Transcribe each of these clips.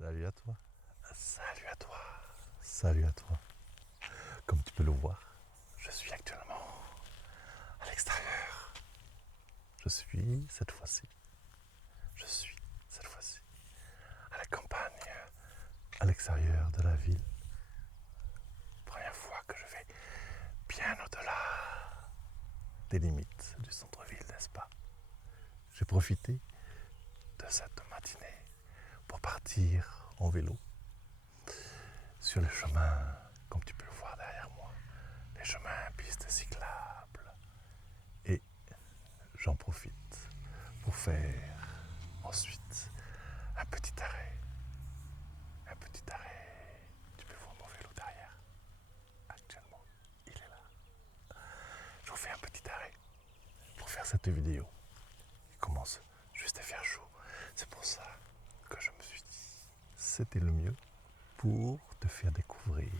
Salut à toi. Salut à toi. Salut à toi. Comme tu peux le voir, je suis actuellement à l'extérieur. Je suis cette fois-ci à la campagne, à l'extérieur de la ville. Première fois que je vais bien au-delà des limites du centre-ville, n'est-ce pas? J'ai profité de cette matinée pour partir en vélo sur les chemins, comme tu peux le voir derrière moi, les chemins pistes cyclables. Et j'en profite pour faire ensuite un petit arrêt. Tu peux voir mon vélo derrière. Actuellement, il est là. Je vous fais un petit arrêt pour faire cette vidéo. Il commence juste à faire chaud. C'est pour ça que je me suis dit, c'était le mieux pour te faire découvrir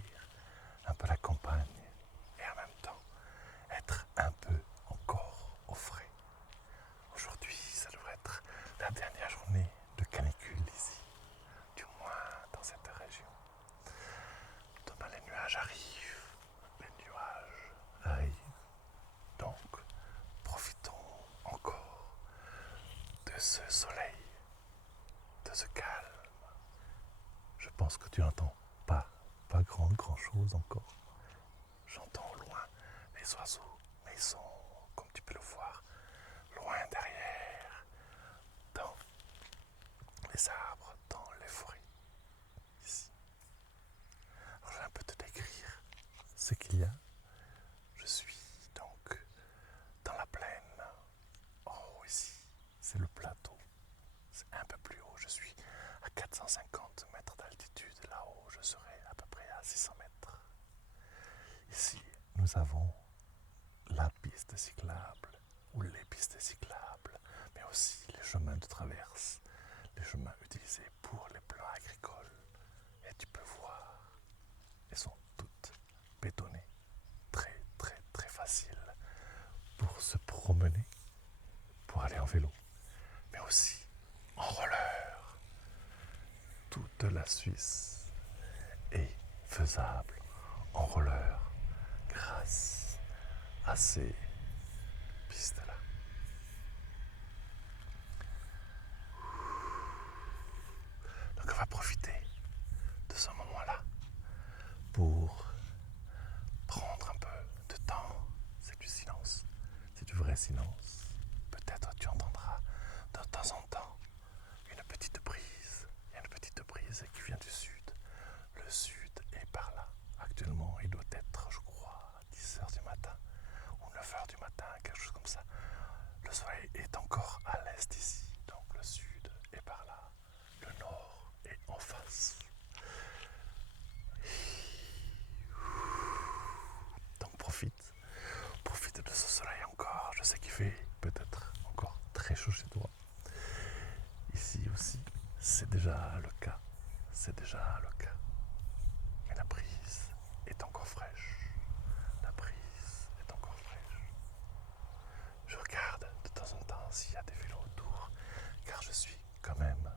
un peu la campagne et en même temps être un peu encore au frais. Aujourd'hui, ça devrait être la dernière journée de canicule ici, du moins dans cette région. Demain, les nuages arrivent. Donc, profitons encore de ce soleil, de ce calme. Je pense que tu n'entends pas grand chose encore. J'entends au loin les oiseaux, mais ils sont, comme tu peux le voir, loin derrière, dans les arbres, dans les forêts, ici. Alors, je vais un peu te décrire ce qu'il y a. Je suis donc dans la plaine. Oh, ici, c'est le plateau. C'est un peu plus haut. Je suis à 450 mètres d'altitude. Là-haut, je serai à peu près à 600 mètres. Ici, nous avons la piste cyclable ou les pistes cyclables, mais aussi les chemins de traverse, les chemins utilisés pour les plans agricoles. Et tu peux voir, elles sont toutes bétonnées, très faciles pour se promener, pour aller en vélo, mais aussi en roller. Toute la Suisse est faisable en roller grâce à ces pistes-là. Donc on va profiter de ce moment-là pour prendre un peu de temps. C'est du silence, c'est du vrai silence. Peut-être tu entendras de temps en temps une petite brise. Il y a une petite brise qui vient du sud. Le sud est par là. Actuellement, il doit être, je crois, 10h du matin ou 9h du matin, quelque chose comme ça. Le soleil est encore à l'est ici, donc le sud est par là. Le nord est en face. Donc profite de ce soleil encore. Je sais qu'il fait peut-être encore très chaud chez toi. Ici aussi, c'est déjà le cas. Mais la brise est encore fraîche. Je regarde de temps en temps s'il y a des vélos autour, car je suis quand même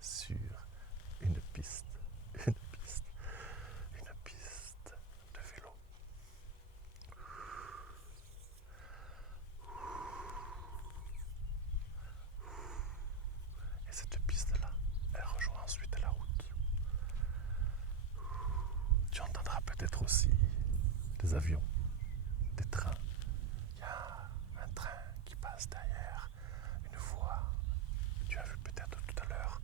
sur une piste de vélo. Et cette piste-là, elle rejoint ensuite la route. Tu entendras peut-être aussi des avions, des trains. Il y a un train qui passe derrière une voie. Tu as vu peut-être tout à l'heure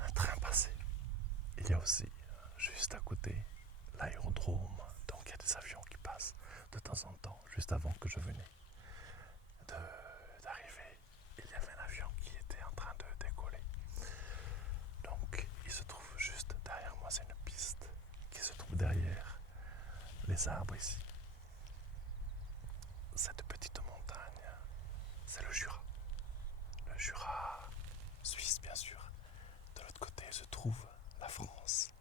un train passer. Il y a aussi, juste à côté, l'aérodrome. Donc il y a des avions qui passent de temps en temps, juste avant que je venais d'arriver. Il y avait un avion qui était en train de décoller. Donc il se trouve juste derrière moi, c'est une piste qui se trouve derrière les arbres ici. Cette petite montagne, c'est le Jura. Le Jura suisse, bien sûr. De l'autre côté se trouve la France.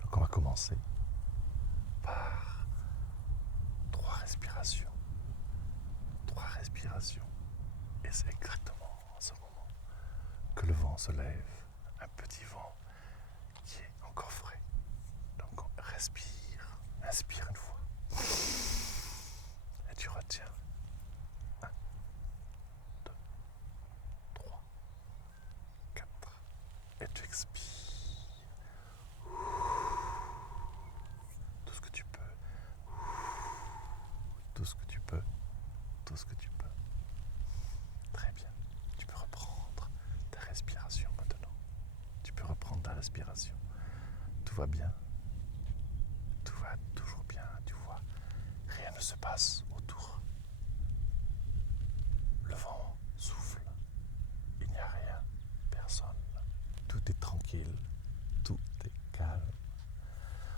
Donc on va commencer par 3 respirations respiration. Et c'est exactement à ce moment que le vent se lève, un petit vent qui est encore frais. Donc on respire, inspire une fois. Et tu retiens. 1, 2, 3, 4. Et tu expires. Tout ce que tu peux. Tout ce que tu peux. Tout ce que tu peux. Très bien. Tu peux reprendre ta respiration maintenant. Tu peux reprendre ta respiration. Tout va bien. Tout va toujours bien, tu vois. Rien ne se passe autour. Le vent souffle. Il n'y a rien, personne. Tout est tranquille. Tout est calme.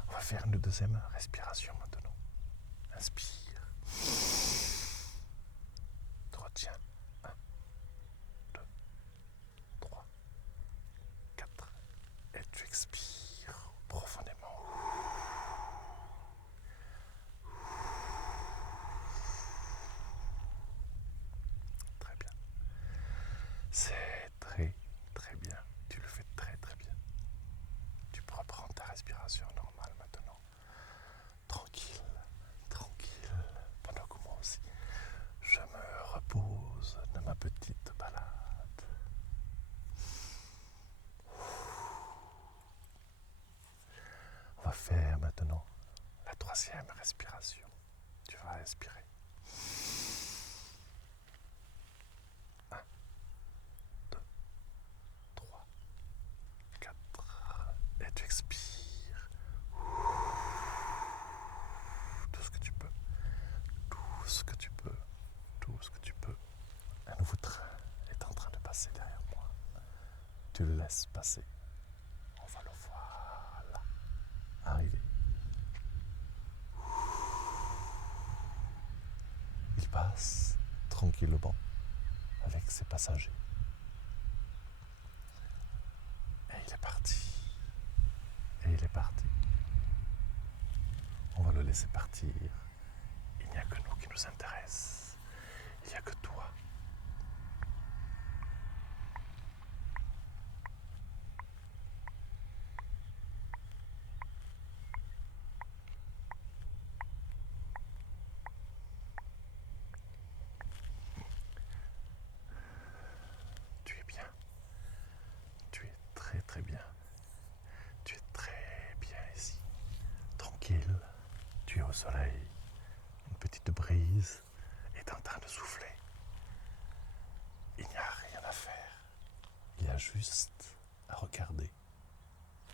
On va faire une deuxième respiration maintenant. Inspire. Tu retiens. 1, 2, 3, 4. Et tu expires profondément. Très bien. C'est très très bien. Tu le fais très très bien. Tu peux reprendre ta respiration normale maintenant. Tranquille, tranquille. Pendant que moi aussi, je me repose de ma petite balade. On va faire maintenant la troisième respiration. Tu vas respirer. 1, 2, 3, 4. Et tu expires. Tout ce que tu peux. Tout ce que tu peux. Tout ce que tu peux. Un nouveau train est en train de passer derrière moi. Tu le laisses passer. On va le voir là. Arriver. Il passe tranquillement avec ses passagers. Et il est parti. Et il est parti. On va le laisser partir. Il n'y a que nous qui nous intéressent. Il n'y a que toi. Tu es bien. Tu es très très bien. Tu es très bien ici. Tranquille. Tu es au soleil. Une petite brise est en train de souffler. Il n'y a rien à faire. Il y a juste à regarder,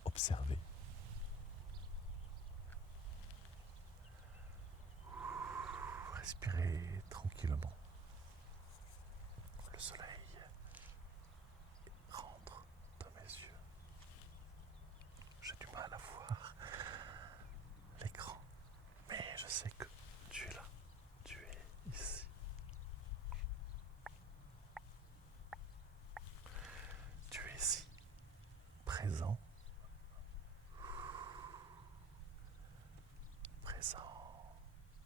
observer. Respirer tranquillement. Le soleil rentre dans mes yeux. J'ai du mal à voir l'écran, mais je sais que tu es là, tu es ici. Tu es ici, présent, présent,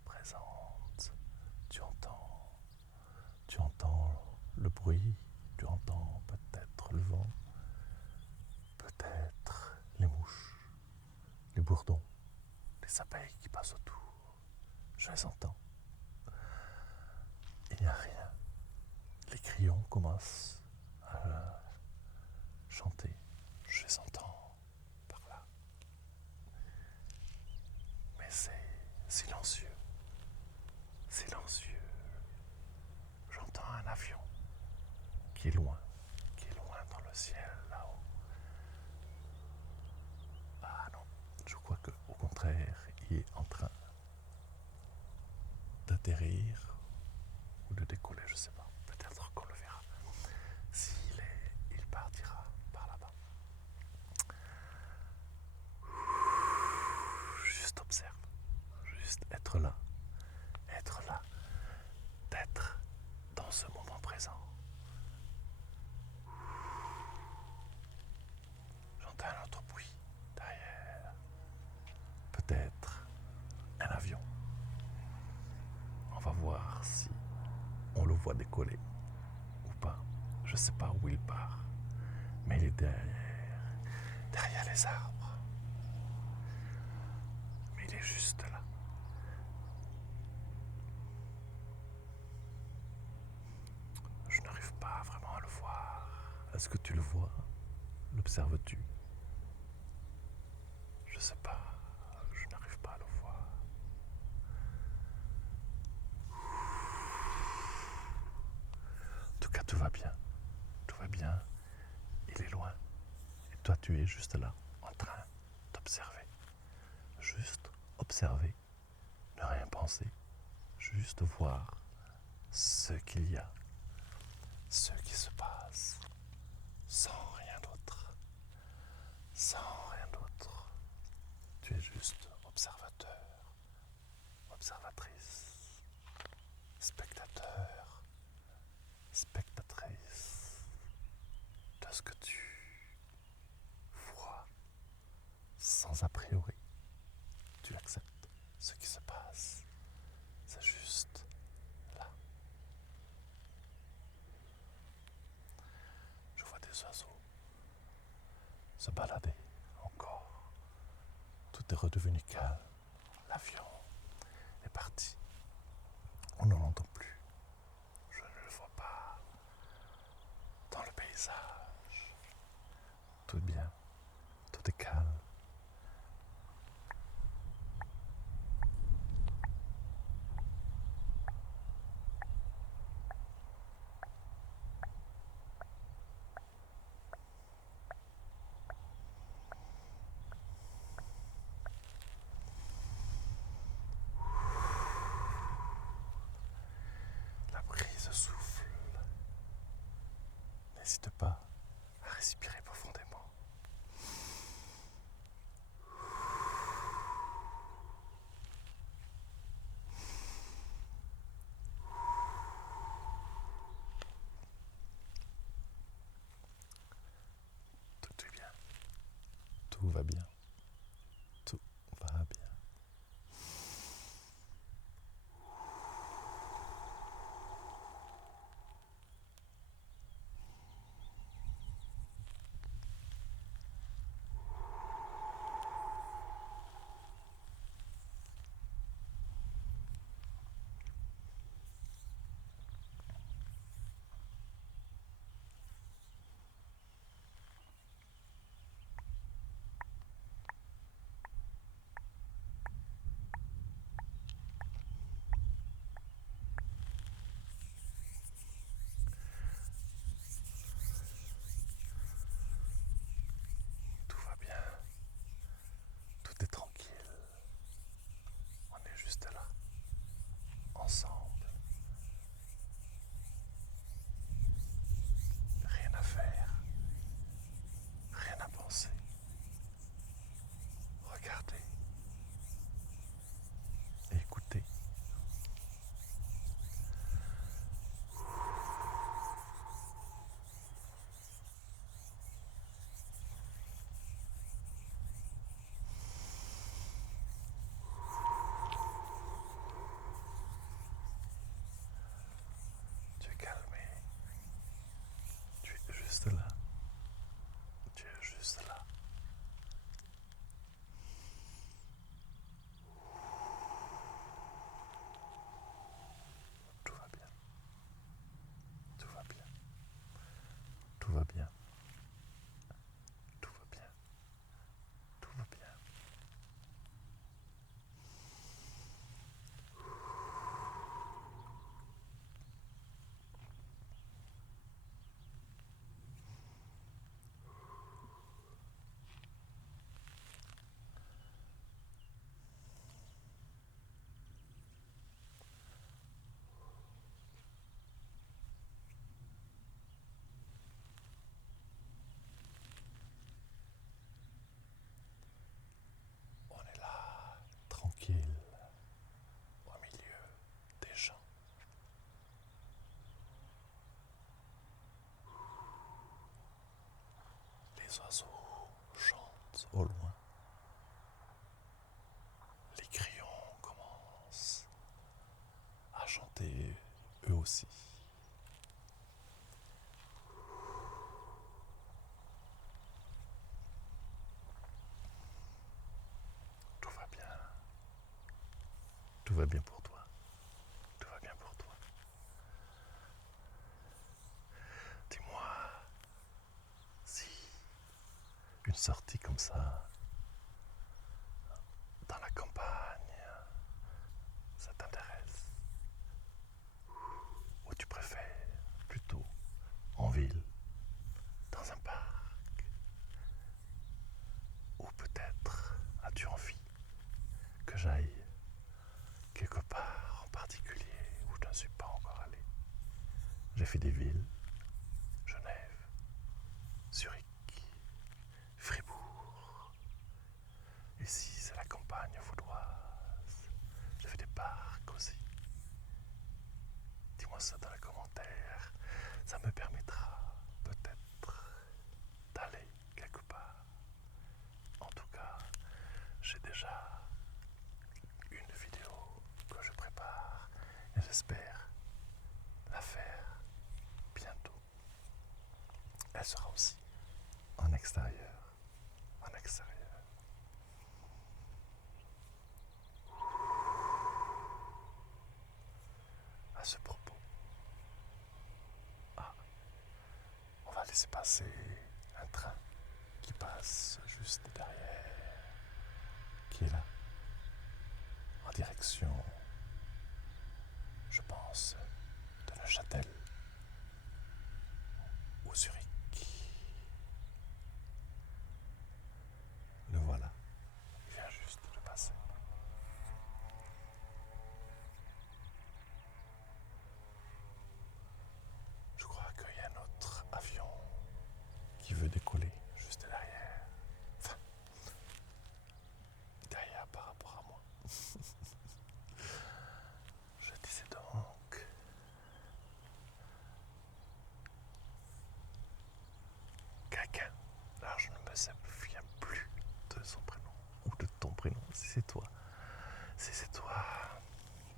présente. Tu entends le bruit, tu entends peut-être le vent, peut-être les mouches, les bourdons, les abeilles qui passent autour. Je les entends. Il n'y a rien. Les crayons commencent à chanter. Je les entends par là. Mais c'est silencieux. Silencieux. J'entends un avion qui est loin dans le ciel là-haut. Ah non, je crois que au contraire, il est en train d'atterrir ou de décoller, je sais pas. Peut-être qu'on le verra. Il partira par là-bas. Juste observe, juste être là, d'être dans ce moment présent. J'entends un autre bruit derrière. Peut-être un avion. On va voir si On le voit décoller. Ou pas. Je sais pas où il part. Mais il est derrière les arbres. Mais il est juste là. Je n'arrive pas vraiment à le voir. Est-ce que tu le vois? L'observes-tu? Je sais pas. Je n'arrive pas à le voir. En tout cas, tout va bien. Tout va bien. Il est loin. Et toi, tu es juste là, en train d'observer. Juste observer. Ne rien penser. Juste voir ce qu'il y a. Ce qui se passe. Sans rien d'autre. Sans rien d'autre. Tu es juste observateur. Observatrice. Spectateur. Spectatrice. De ce que tu vois. Sans a priori. Tu acceptes ce qui se passe. C'est juste là. Je vois des oiseaux se balader encore. Tout est redevenu calme. L'avion est parti. On ne l'entend plus. Je ne le vois pas dans le paysage. Tout est bien. Tout est calme. La brise souffle. N'hésite pas à respirer profondément. Tout est bien. Tout va bien. Tout va bien. Tout va bien. Tout est tranquille. On est juste là. Ensemble. Rien à faire. Rien à penser. Regardez. Et écoutez. Tu es calmé. Tu es juste là. Tu es juste là. Tout va bien. Tout va bien. Tout va bien. Tout va bien. Tout va bien. On est là, tranquille, au milieu des gens. Les oiseaux chantent au loin. Les grillons commencent à chanter eux aussi. Tout va bien. Tout va bien pour toi. Tout va bien pour toi. Dis-moi si une sortie comme ça, dans la campagne, ça t'intéresse. Ou tu préfères plutôt en ville, dans un parc. Ou peut-être as-tu envie que j'aille quelque part en particulier où je ne suis pas encore allé. J'ai fait des villes, Genève, Zurich, Fribourg. Ici, c'est la campagne vaudoise. J'ai fait des parcs aussi. Dis-moi ça dans les commentaires. Ça me permettra peut-être d'aller quelque part. En tout cas, j'ai déjà une vidéo que je prépare et j'espère la faire bientôt. Elle sera aussi en extérieur. En extérieur. À ce propos, on va laisser passer un train qui passe juste derrière, qui est là, en direction, je pense, de Neuchâtel ou Zurich. Le voilà, il vient juste de passer. Je crois qu'il y a un autre avion qui veut décoller juste derrière. Enfin, derrière par rapport à moi. Je disais donc, quelqu'un, alors je ne me souviens plus de son prénom ou de ton prénom, si c'est toi. Si c'est toi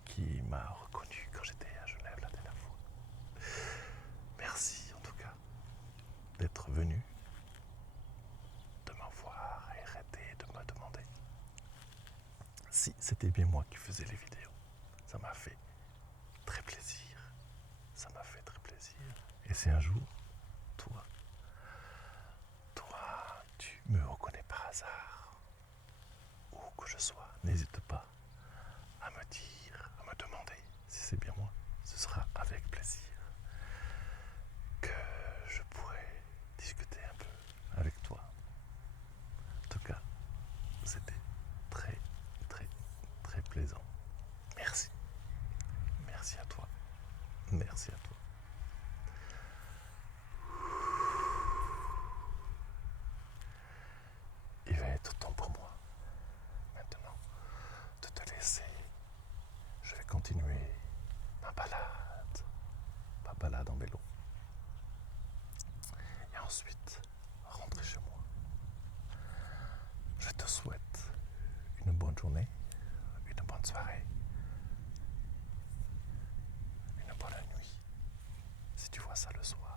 qui m'as reconnu quand j'étais à Genève la dernière fois. Merci en tout cas d'être venu, de m'avoir arrêté, de me demander si c'était bien moi qui faisais les vidéos. Ça m'a fait très plaisir. Ça m'a fait très plaisir. Et si un jour, toi, tu me reconnais par hasard, où que je sois, n'hésite pas à me dire, à me demander si c'est bien moi. Ce sera avec plaisir que je pourrai discuter un peu avec toi. En tout cas, c'était très, très, très plaisant. Merci. Merci à toi. Merci à toi. Il va être temps pour moi, maintenant, de te laisser. Je vais continuer ma balade en vélo. Et ensuite, rentrer chez moi. Je te souhaite une bonne journée, une bonne soirée, une bonne nuit, si tu vois ça le soir.